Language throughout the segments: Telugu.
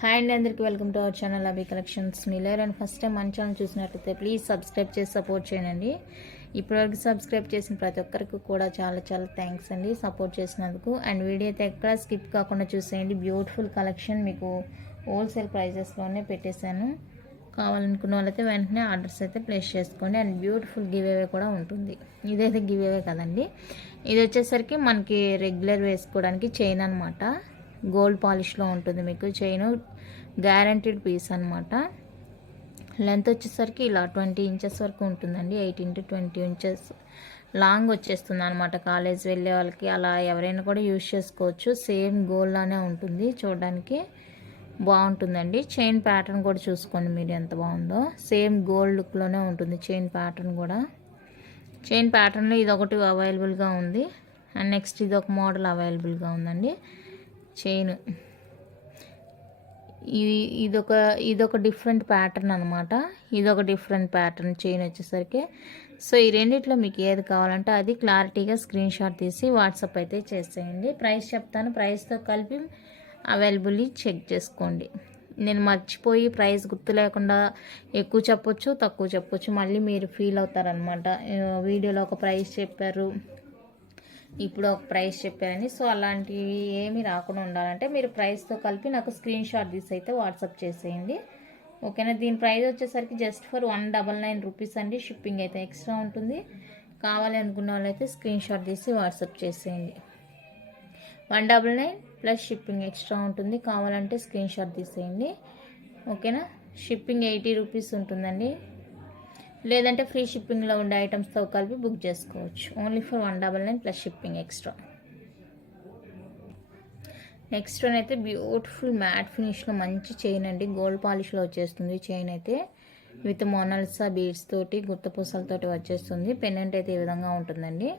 హాయ్ అండి, అందరికీ welcome to our channel Abhi collections. మీరు అండ్ ఫస్ట్ టైం మన ఛానల్ చూసినట్లయితే ప్లీజ్ సబ్స్క్రైబ్ చేసి సపోర్ట్ చేయండి. ఇప్పటివరకు సబ్స్క్రైబ్ చేసిన ప్రతి ఒక్కరికి కూడా చాలా చాలా థ్యాంక్స్ అండి సపోర్ట్ చేసినందుకు. అండ్ వీడియో అయితే ఎక్కడ స్కిప్ కాకుండా చూసేయండి. బ్యూటిఫుల్ కలెక్షన్ మీకు హోల్సేల్ ప్రైజెస్లోనే పెట్టేశాను. కావాలనుకున్న వాళ్ళైతే వెంటనే ఆర్డర్స్ అయితే ప్లేస్ చేసుకోండి. అండ్ బ్యూటిఫుల్ గివ్ అవే కూడా ఉంటుంది. ఇదైతే గివ్ అవే కదండి, ఇది వచ్చేసరికి మనకి రెగ్యులర్ వేసుకోవడానికి చైన్ అనమాట. గోల్డ్ పాలిష్లో ఉంటుంది మీకు చైన్, గ్యారంటీడ్ పీస్ అనమాట. లెంత్ వచ్చేసరికి ఇలా 20 ఇంచెస్ వరకు ఉంటుందండి. 18 to 20 ఇంచెస్ లాంగ్ వచ్చేస్తుంది అనమాట. కాలేజ్ వెళ్ళే వాళ్ళకి అలా ఎవరైనా కూడా యూజ్ చేసుకోవచ్చు. సేమ్ గోల్డ్ లానే ఉంటుంది, చూడడానికి బాగుంటుందండి. చైన్ ప్యాటర్న్ కూడా చూసుకోండి మీరు ఎంత బాగుందో. సేమ్ గోల్డ్ లుక్లోనే ఉంటుంది చైన్ ప్యాటర్న్ కూడా. చైన్ ప్యాటర్న్లో ఇది ఒకటి అవైలబుల్గా ఉంది. అండ్ నెక్స్ట్ ఇది ఒక మోడల్ అవైలబుల్గా ఉందండి. చైన్ ఇదొక డిఫరెంట్ ప్యాటర్న్ అనమాట. ఇదొక డిఫరెంట్ ప్యాటర్న్ చైన్ వచ్చేసరికి. సో ఈ రెండిట్లో మీకు ఏది కావాలంటే అది క్లారిటీగా స్క్రీన్ షాట్ తీసి వాట్సాప్ అయితే చేసేయండి. ప్రైస్ చెప్తాను, ప్రైస్తో కలిపి అవైలబుల్లీ చెక్ చేసుకోండి. నేను మర్చిపోయి ప్రైస్ గుర్తు లేకుండా ఎక్కువ చెప్పొచ్చు తక్కువ చెప్పొచ్చు, మళ్ళీ మీరు ఫీల్ అవుతారనమాట. వీడియోలో ఒక ప్రైస్ చెప్పారు, ఇప్పుడు ఒక ప్రైస్ చెప్పారని. సో అలాంటివి ఏమీ రాకుండా ఉండాలంటే మీరు ప్రైస్తో కలిపి నాకు స్క్రీన్ షాట్ తీసి అయితే వాట్సాప్ చేసేయండి, ఓకేనా. దీని ప్రైస్ వచ్చేసరికి జస్ట్ ఫర్ 199 రూపీస్ అండి. షిప్పింగ్ అయితే ఎక్స్ట్రా ఉంటుంది. కావాలి అనుకున్న వాళ్ళైతే స్క్రీన్ షాట్ తీసి వాట్సాప్ చేసేయండి. 199 ప్లస్ షిప్పింగ్ ఎక్స్ట్రా ఉంటుంది. కావాలంటే స్క్రీన్ షాట్ తీసేయండి, ఓకేనా. షిప్పింగ్ 80 రూపీస్ ఉంటుందండి. లేదంటే ఫ్రీ షిప్పింగ్లో ఉండే ఐటమ్స్తో కలిపి బుక్ చేసుకోవచ్చు. Only for 199 plus shipping extra. Next one అయితే బ్యూటిఫుల్ మ్యాట్ ఫినిష్లో మంచి చైన్ అండి. గోల్డ్ పాలిష్లో వచ్చేస్తుంది చైన్ అయితే, విత్ మోనాలిసా బీడ్స్ తోటి గుత్తపూసలతోటి వచ్చేస్తుంది. పెండెంట్ అయితే ఈ విధంగా ఉంటుందండి,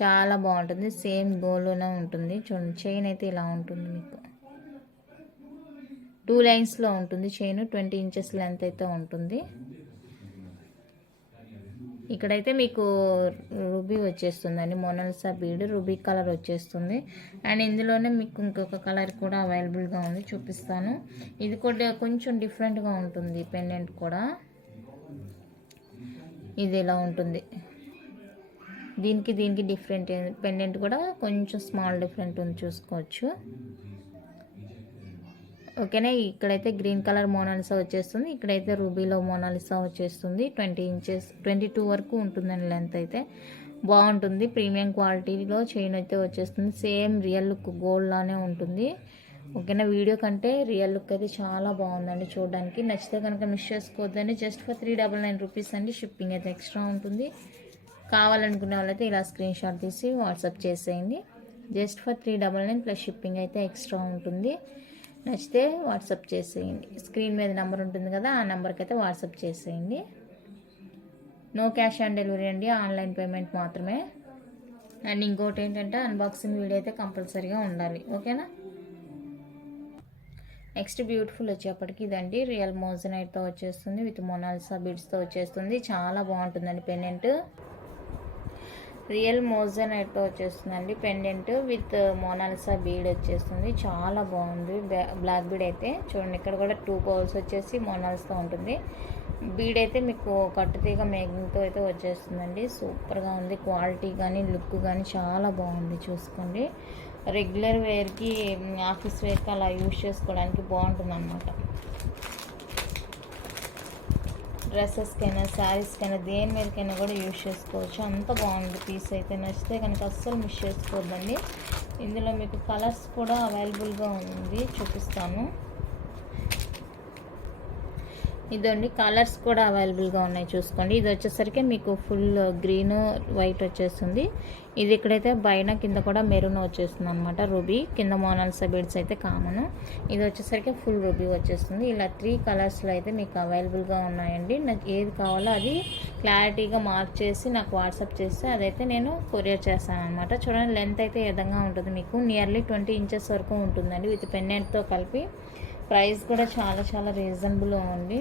చాలా బాగుంటుంది. సేమ్ గోల్డ్లోనే ఉంటుంది. చూడండి చైన్ అయితే ఇలా ఉంటుంది మీకు. 2 లైన్స్లో ఉంటుంది చైన్. 20 ఇంచెస్ లెంత్ అయితే ఉంటుంది. ఇక్కడైతే మీకు రూబీ వచ్చేస్తుందండి, మోనాలిసా బీడ్ రూబీ కలర్ వచ్చేస్తుంది. అండ్ ఇందులోనే మీకు ఇంకొక కలర్ కూడా అవైలబుల్గా ఉంది, చూపిస్తాను. ఇది కూడా కొంచెం డిఫరెంట్గా ఉంటుంది పెండెంట్ కూడా. ఇది ఇలా ఉంటుంది. దీనికి డిఫరెంట్ పెండెంట్ కూడా కొంచెం స్మాల్ డిఫరెంట్ ఉంది, చూసుకోవచ్చు, ఓకేనా. ఇక్కడైతే గ్రీన్ కలర్ మోనాలిసా వచ్చేస్తుంది. ఇక్కడైతే రూబీలో మోనాలిసా వచ్చేస్తుంది. 20 ఇంచెస్ 22 వరకు ఉంటుందండి లెంత్ అయితే. బాగుంటుంది. ప్రీమియం క్వాలిటీలో చైన్ అయితే వచ్చేస్తుంది. సేమ్ రియల్ లుక్ గోల్డ్ లానే ఉంటుంది, ఓకేనా. వీడియో కంటే రియల్ లుక్ అయితే చాలా బాగుందండి చూడడానికి. నచ్చితే కనుక మిస్ చేసుకోవద్దండి. జస్ట్ ఫర్ 399 రూపీస్ అండి. షిప్పింగ్ అయితే ఎక్స్ట్రా ఉంటుంది. కావాలనుకునే వాళ్ళైతే ఇలా స్క్రీన్ షాట్ తీసి వాట్సాప్ చేసేయండి. జస్ట్ ఫర్ 399 ప్లస్ షిప్పింగ్ అయితే ఎక్స్ట్రా ఉంటుంది. నచ్చితే వాట్సాప్ చేసేయండి. స్క్రీన్ మీద నెంబర్ ఉంటుంది కదా, ఆ నెంబర్కి అయితే వాట్సాప్ చేసేయండి. నో క్యాష్ ఆన్ డెలివరీ అండి, ఆన్లైన్ పేమెంట్ మాత్రమే. అండ్ ఇంకోటి ఏంటంటే అన్బాక్సింగ్ వీడియో అయితే కంపల్సరీగా ఉండాలి, ఓకేనా. నెక్స్ట్ బ్యూటిఫుల్ వచ్చేప్పటికి ఇదండి. రియల్ మోజనైట్తో వచ్చేస్తుంది, విత్ మోనాలిసా బీడ్స్తో వచ్చేస్తుంది. చాలా బాగుంటుందండి పెండెంట్. రియల్ మోజనైట్తో వచ్చేస్తుందండి పెండెంట్, విత్ మోనాలిసా బీడ్ వచ్చేస్తుంది. చాలా బాగుంది. బ్లాక్ బీడ్ అయితే చూడండి, ఇక్కడ కూడా 2 పౌల్స్ వచ్చేసి మోనాలిసా ఉంటుంది. బీడ్ అయితే మీకు కట్టుతీగ మేకింగ్తో అయితే వచ్చేస్తుందండి. సూపర్గా ఉంది. క్వాలిటీ కానీ లుక్ కానీ చాలా బాగుంది, చూసుకోండి. రెగ్యులర్ వేర్కి ఆఫీస్ వేర్కి అలా యూజ్ చేసుకోవడానికి బాగుంటుంది అన్నమాట. డ్రెస్సెస్కైనా శారీస్కైనా దేని మీదకైనా కూడా యూజ్ చేసుకోవచ్చు. అంత బాగుంది పీస్ అయితే. నచ్చితే కనుక అస్సలు మిస్ చేసుకోవద్దండి. ఇందులో మీకు కలర్స్ కూడా అవైలబుల్గా ఉంది, చూపిస్తాను. ఇదండి కలర్స్ కూడా అవైలబుల్గా ఉన్నాయి, చూసుకోండి. ఇది వచ్చేసరికి మీకు ఫుల్ గ్రీన్ వైట్ వచ్చేస్తుంది. ఇది ఇక్కడైతే పైన కింద కూడా మెరూన్ వచ్చేస్తుంది అనమాట. రూబీ కింద మోనాలిసా బీడ్స్ అయితే కామన్. ఇది వచ్చేసరికి ఫుల్ రూబీ వచ్చేస్తుంది. ఇలా 3 కలర్స్లో అయితే మీకు అవైలబుల్గా ఉన్నాయండి. నాకు ఏది కావాలో అది క్లారిటీగా మార్క్ చేసి నాకు వాట్సాప్ చేస్తే అదైతే నేను కొరియర్ చేస్తాను అనమాట. చూడండి లెంత్ అయితే ఈ విధంగా ఉంటుంది మీకు. నియర్లీ 20 ఇంచెస్ వరకు ఉంటుందండి విత్ పెండెంట్తో కలిపి. ప్రైస్ కూడా చాలా చాలా రీజనబుల్గా ఉంది.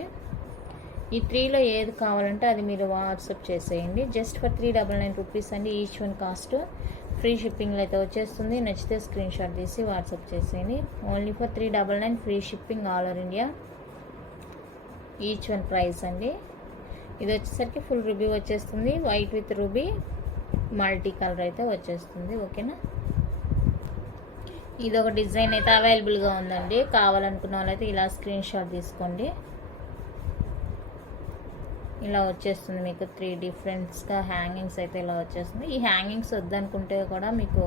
ఈ 3లో ఏది కావాలంటే అది మీరు వాట్సాప్ చేసేయండి. జస్ట్ ఫర్ 399 రూపీస్ అండి ఈచ్ వన్ కాస్ట్. ఫ్రీ షిప్పింగ్లో అయితే వచ్చేస్తుంది. నచ్చితే స్క్రీన్ షాట్ తీసి వాట్సాప్ చేసేయండి. Only for 399 free shipping all over India. Each one price అండి. ఇది వచ్చేసరికి ఫుల్ రూబీ వచ్చేస్తుంది. White with ruby multi colour అయితే వచ్చేస్తుంది. ఓకేనా, ఇది ఒక డిజైన్ అయితే అవైలబుల్గా ఉందండి. కావాలనుకున్న వాళ్ళైతే ఇలా స్క్రీన్ షాట్ తీసుకోండి. ఇలా వచ్చేస్తుంది మీకు 3 డిఫరెంట్స్గా హ్యాంగింగ్స్ అయితే ఇలా వచ్చేస్తుంది. ఈ హ్యాంగింగ్స్ వద్దనుకుంటే కూడా మీకు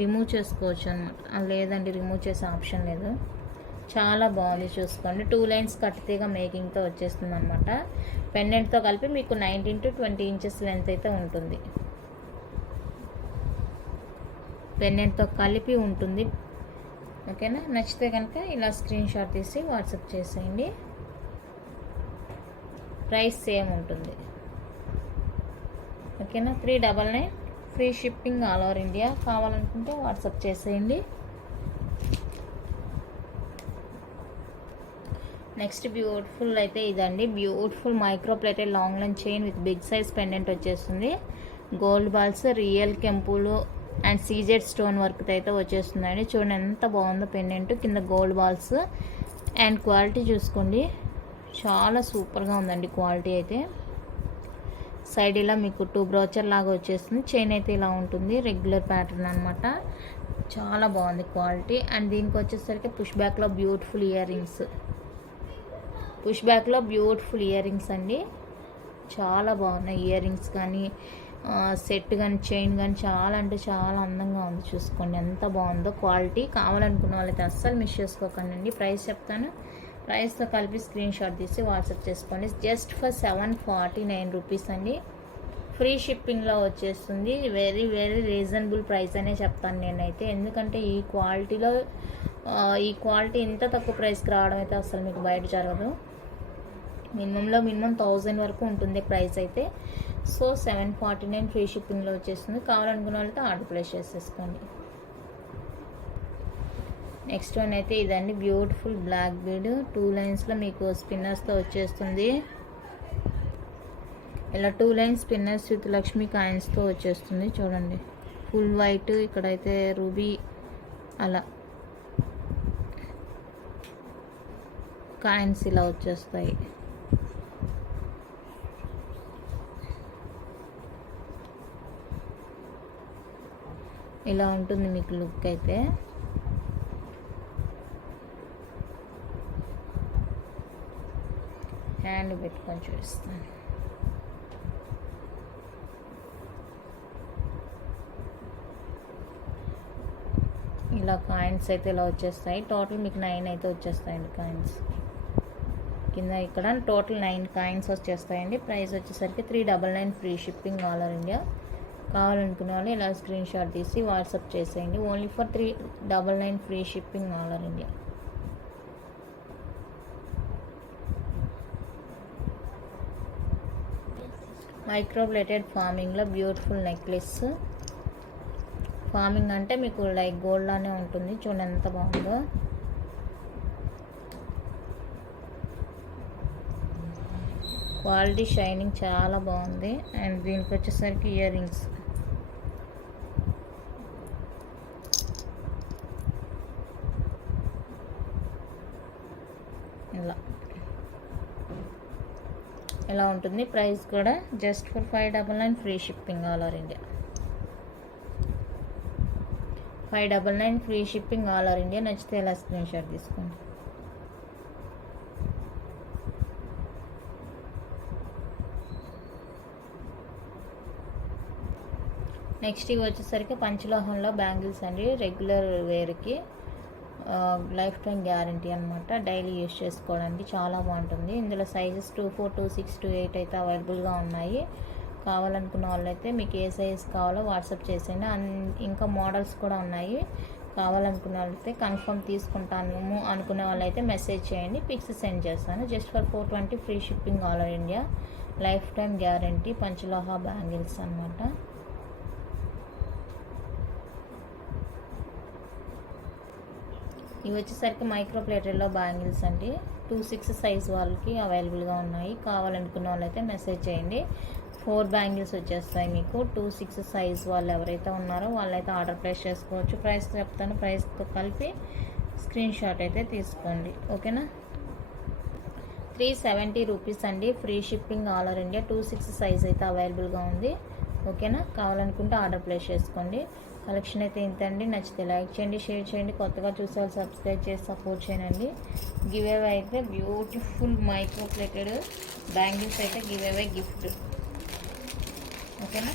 రిమూవ్ చేసుకోవచ్చు అనమాట. లేదండి, రిమూవ్ చేసే ఆప్షన్ లేదు. చాలా బాగుంది, చూసుకోండి. 2 లైన్స్ కట్టితీగా మేకింగ్తో వచ్చేస్తుంది అనమాట. పెండెంట్తో కలిపి మీకు 19 to 20 ఇంచెస్ లెంత్ అయితే ఉంటుంది. పెండెంట్తో కలిపి ఉంటుంది. ఓకేనా, నచ్చితే కనుక ఇలా స్క్రీన్ షాట్ తీసి వాట్సాప్ చేసేయండి. ప్రైస్ సేమ్ ఉంటుంది. ఓకేనా, 399 free shipping all over India. కావాలనుకుంటే వాట్సాప్ చేసేయండి. నెక్స్ట్ బ్యూటిఫుల్ అయితే ఇదండి. Beautiful micro plated long line chain with big size pendant వచ్చేస్తుంది. గోల్డ్ బాల్స్, రియల్ కెంపులు అండ్ సీజెడ్ స్టోన్ వర్క్ అయితే వచ్చేస్తుందండి. చూడండి ఎంత బాగుందో పెండెంట్. కింద గోల్డ్ బాల్స్ అండ్ క్వాలిటీ చూసుకోండి, చాలా సూపర్గా ఉందండి క్వాలిటీ అయితే. సైడ్ ఇలా మీకు 2 బ్రోచర్ లాగా వచ్చేస్తుంది. చైన్ అయితే ఇలా ఉంటుంది, రెగ్యులర్ ప్యాటర్న్ అనమాట. చాలా బాగుంది క్వాలిటీ. అండ్ దీనికి వచ్చేసరికి పుష్ బ్యాక్లో బ్యూటిఫుల్ ఇయర్ రింగ్స్. పుష్ బ్యాక్లో బ్యూటిఫుల్ ఇయర్ రింగ్స్ అండి. చాలా బాగున్నాయి ఇయర్ రింగ్స్ కానీ సెట్ కానీ చైన్ కానీ చాలా అంటే చాలా అందంగా ఉంది. చూసుకోండి ఎంత బాగుందో క్వాలిటీ. కావాలనుకున్న వాళ్ళైతే అస్సలు మిస్ చేసుకోకండి. ప్రైస్ చెప్తాను, ప్రైస్తో కలిపి స్క్రీన్ షాట్ తీసి వాట్సాప్ చేసుకోండి. జస్ట్ ఫర్ 749 రూపీస్ అండి. ఫ్రీ షిప్పింగ్లో వచ్చేస్తుంది. వెరీ వెరీ రీజనబుల్ ప్రైస్ అనే చెప్తాను నేనైతే. ఎందుకంటే ఈ క్వాలిటీ ఇంత తక్కువ ప్రైస్కి రావడం అయితే అసలు మీకు బయట జరగదు. మినిమం 1000 వరకు ఉంటుంది ప్రైస్ అయితే. సో 749 ఫ్రీ షిప్పింగ్లో వచ్చేస్తుంది. కావాలనుకున్న వాళ్ళతో ఆర్డర్ ప్లేస్ చేసేసుకోండి. నెక్స్ట్ వన్ అయితే ఇదండి. బ్యూటిఫుల్ బ్లాక్ బీడ్ 2 లైన్స్లో మీకు స్పిన్నర్స్తో వచ్చేస్తుంది. ఇలా 2 లైన్స్ స్పిన్నర్స్ విత్ లక్ష్మీ కాయిన్స్తో వచ్చేస్తుంది. చూడండి ఫుల్ వైట్, ఇక్కడైతే రూబీ అలా కాయిన్స్ ఇలా వచ్చేస్తాయి. ఇలా ఉంటుంది మీకు లుక్ అయితే. హ్యాండ్ పెట్టుకొని చూపిస్తాను. ఇలా కాయిన్స్ అయితే ఇలా వచ్చేస్తాయి. టోటల్ మీకు 9 అయితే వచ్చేస్తాయండి కాయిన్స్. కింద ఇక్కడ టోటల్ 9 కాయిన్స్ వచ్చేస్తాయండి. ప్రైస్ వచ్చేసరికి 399 free shipping all over India. కావాలనుకునే వాళ్ళు ఇలా స్క్రీన్ షాట్ తీసి వాట్సాప్ చేసేయండి. Only for 399 free shipping all over India. Micro plated ఫార్మింగ్లో బ్యూటిఫుల్ నెక్లెస్. ఫార్మింగ్ అంటే మీకు లైక్ గోల్డ్ లానే ఉంటుంది. చూడండి ఎంత బాగుందో. క్వాలిటీ షైనింగ్ చాలా బాగుంది. అండ్ దీనికి వచ్చేసరికి ఇయర్ రింగ్స్. ఇలా ఉంటుంది. ప్రైస్ కూడా just for 599 free shipping all over India. 599 free shipping all over India. నచ్చితే ఇలా స్క్రీన్ షాట్ తీసుకోండి. నెక్స్ట్ ఇవి వచ్చేసరికి పంచలోహంలో బ్యాంగిల్స్ అండి. రెగ్యులర్ వేర్కి లైఫ్ టైం గ్యారంటీ అనమాట. డైలీ యూస్ చేసుకోవడానికి చాలా బాగుంటుంది. ఇందులో సైజెస్ 24, 26, 28 అయితే అవైలబుల్గా ఉన్నాయి. కావాలనుకున్న వాళ్ళైతే మీకు ఏ సైజ్ కావాలో వాట్సాప్ చేసేయండి. ఇంకా మోడల్స్ కూడా ఉన్నాయి. కావాలనుకున్న వాళ్ళైతే కన్ఫర్మ్ తీసుకుంటాను అనుకునే వాళ్ళైతే మెసేజ్ చేయండి, పిక్స్ సెండ్ చేస్తాను. Just for 420 free shipping all over India. Lifetime guarantee పంచలోహ బ్యాంగిల్స్ అనమాట. ఇవి వచ్చేసరికి మైక్రో ప్లేటెడ్లో బ్యాంగిల్స్ అండి. 26 సైజ్ వాళ్ళకి అవైలబుల్గా ఉన్నాయి. కావాలనుకున్న వాళ్ళైతే మెసేజ్ చేయండి. 4 బ్యాంగిల్స్ వచ్చేస్తాయి మీకు. 2-6 సైజ్ వాళ్ళు ఎవరైతే ఉన్నారో వాళ్ళైతే ఆర్డర్ ప్లేస్ చేసుకోవచ్చు. ప్రైస్ చెప్తాను, ప్రైస్తో కలిపి స్క్రీన్ షాట్ అయితే తీసుకోండి. ఓకేనా. 370 రూపీస్ అండి. Free shipping all over India. 2-6 size అయితే అవైలబుల్గా ఉంది. ఓకేనా. కావాలనుకుంటే ఆర్డర్ ప్లేస్ చేసుకోండి. కలెక్షన్ అయితే ఇంతండి. నచ్చితే లైక్ చేయండి, షేర్ చేయండి. కొత్తగా చూసే వాళ్ళు సబ్స్క్రైబ్ చేసి సపోర్ట్ చేయండి. గివ్ అవే అయితే బ్యూటిఫుల్ మైక్రో ప్లేటెడ్ బ్యాంగిల్స్ అయితే గివ్ అవే గిఫ్ట్. ఓకేనా.